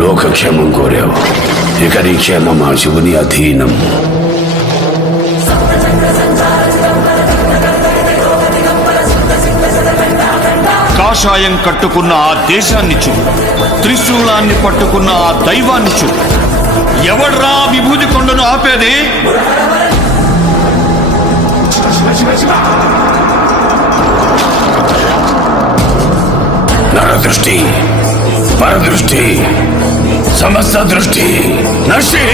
లోకక్షేమం కోరావు. ఇక నీ క్షేమం ఆ శివుని అధీనం. కాషాయం కట్టుకున్న ఆ దేశాన్ని చూడు, త్రిశూలాన్ని పట్టుకున్న ఆ దైవాన్ని చూడు. ఎవడ్రా విభూతి కొండను ఆపేది? నరదృష్టి, పరదృష్టి, సమస్త దృష్టి నశి.